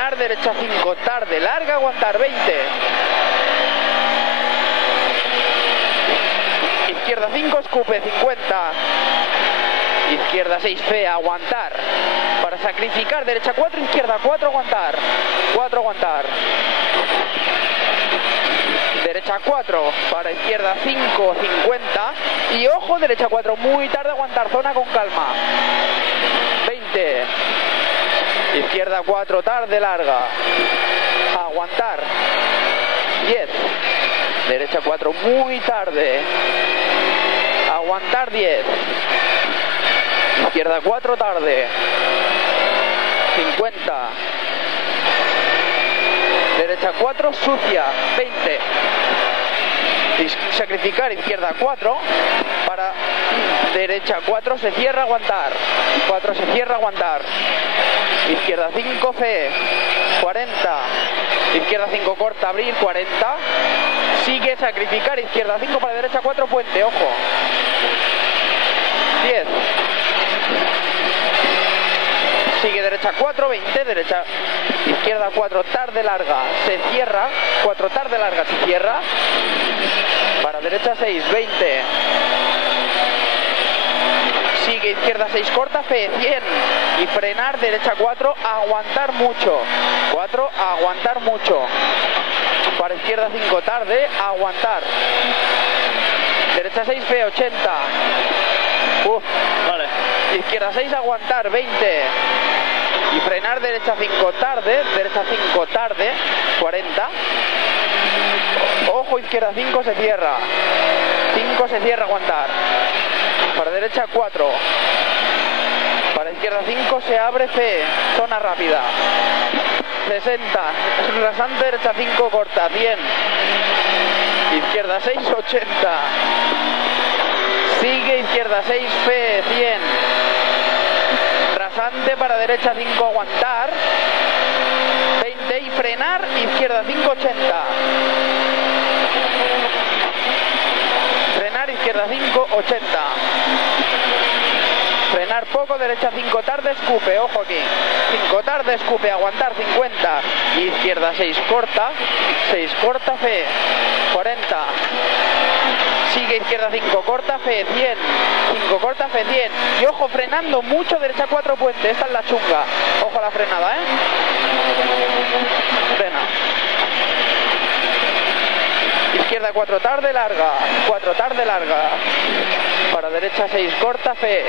frenar, derecha 5, tarde, larga, aguantar, 20. Izquierda 5, escupe, 50. Izquierda 6, fe, aguantar. Para sacrificar, derecha 4, izquierda 4, aguantar. 4, aguantar. Derecha 4, para izquierda 5, 50. Y ojo, derecha 4, muy tarde, aguantar, zona con calma. 20. Izquierda 4, tarde, larga. Aguantar. 10. Derecha 4, muy tarde. Aguantar, 10. Izquierda 4, tarde. 50. Derecha 4, sucia. 20. Sacrificar, izquierda 4. Para derecha 4, se cierra, aguantar. 4, se cierra, aguantar. Izquierda 5, fe. 40. Izquierda 5, corta, abrir, 40. Sigue, sacrificar, izquierda 5, para derecha 4, puente, ojo. 10. Sigue derecha 4, 20, derecha, izquierda 4, tarde, larga, se cierra, 4, tarde, larga, se cierra, para derecha 6, 20, sigue izquierda 6, corta, fe, 100, y frenar, derecha 4, aguantar mucho, 4, aguantar mucho, para izquierda 5, tarde, aguantar, derecha 6, fe, 80, Vale. izquierda 6, aguantar, 20, y frenar, derecha 5, tarde, derecha 5, tarde, 40, ojo, izquierda 5, se cierra, 5, se cierra, aguantar, para derecha 4, para izquierda 5, se abre, fe, zona rápida, 60, rasante, derecha 5, corta, 100, izquierda 6, 80, sigue, izquierda 6, fe, 100, rasante, para derecha 5, aguantar, 20, y frenar, izquierda 5, 80, frenar, izquierda 5, 80, frenar poco, derecha 5, tarde, escupe, ojo aquí, 5, tarde, escupe, aguantar, 50, y izquierda 6, corta, fe, 40, sigue, izquierda 5, corta, fe, 100, 5, corta, fe, 100, y ojo, frenando mucho, derecha 4, puente, esta es la chunga, ojo a la frenada, frena, izquierda 4, tarde, larga, 4, tarde, larga, para derecha 6, corta, fe,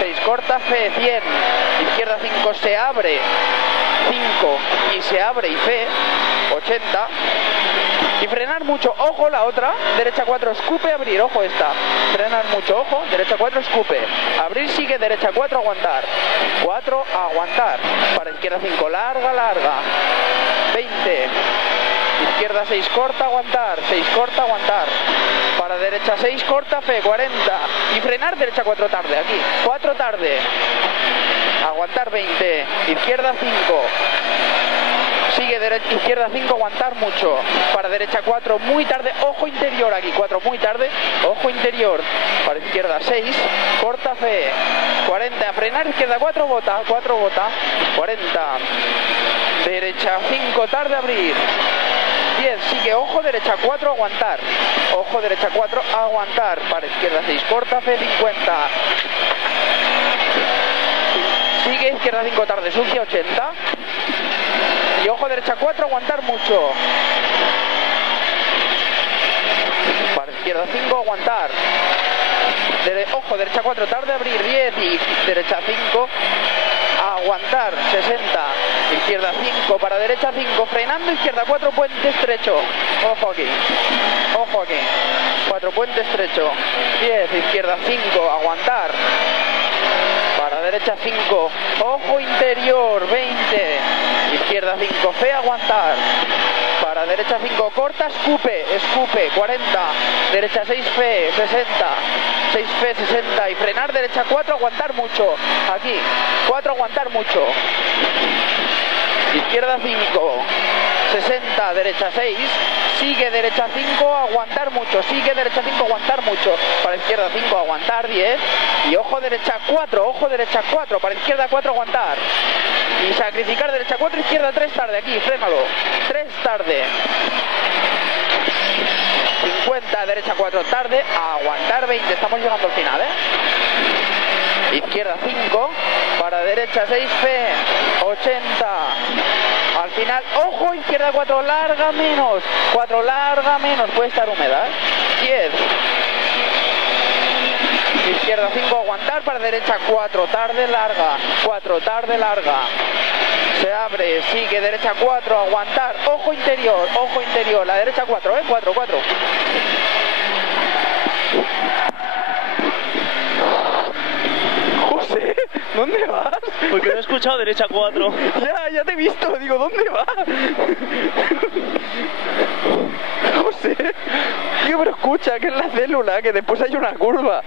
6, corta, fe, 100, izquierda 5, se abre, 5, y se abre, y fe, 80, y frenar mucho, ojo la otra, derecha 4, escupe, abrir, ojo esta, frenar mucho, ojo, derecha 4, escupe, abrir, sigue, derecha 4, aguantar, 4, aguantar, para izquierda 5, larga, larga, 20, izquierda 6, corta, aguantar, 6, corta, aguantar, para derecha 6, corta, fe, 40, y frenar, derecha 4, tarde, aquí, 4, tarde, aguantar, 20, izquierda 5, sigue, derecha, izquierda 5, aguantar mucho, para derecha 4, muy tarde, ojo interior aquí, 4, muy tarde, ojo interior, para izquierda 6, corta, fe, 40, frenar, izquierda 4, bota, 4, bota, 40, derecha 5, tarde, abrir, 10, sigue, ojo, derecha 4, aguantar, ojo, derecha 4, aguantar, para izquierda 6, corta, fe, 50, sigue, izquierda 5, tarde, sucia, 80, y ojo, derecha 4, aguantar mucho, para izquierda 5, aguantar, ojo, derecha 4, tarde, abrir, 10, y derecha 5, aguantar, 60, izquierda 5, para derecha 5, frenando, izquierda 4, puente estrecho, ojo aquí, 4, puente estrecho, 10, izquierda 5, aguantar, para derecha 5, ojo interior, 20, izquierda 5, fe, aguantar, para derecha 5, corta, escupe, 40, derecha 6, fe, 60, 6, fe, 60, y frenar, derecha 4, aguantar mucho, aquí, 4, aguantar mucho, izquierda 5, 60, derecha 6, sigue, derecha 5, aguantar mucho, sigue, derecha 5, aguantar mucho, para izquierda 5, aguantar, 10, y ojo, derecha 4, para izquierda 4, aguantar, Y sacrificar derecha 4, izquierda 3 tarde, aquí, frénalo. 3 tarde. 50, derecha 4 tarde, aguantar 20, estamos llegando al final, Izquierda 5, para derecha 6 fe, 80. Al final, ojo, izquierda 4 larga menos, 4 larga menos, puede estar húmeda, 10. Izquierda 5, aguantar, para derecha 4 tarde larga, 4 tarde larga. Se abre, sigue, derecha 4, aguantar, ojo interior, la derecha 4, 4. José, ¿dónde vas? Porque no he escuchado derecha 4. Ya te he visto, digo, ¿dónde vas? José, tío, pero escucha, que es la célula, que después hay una curva.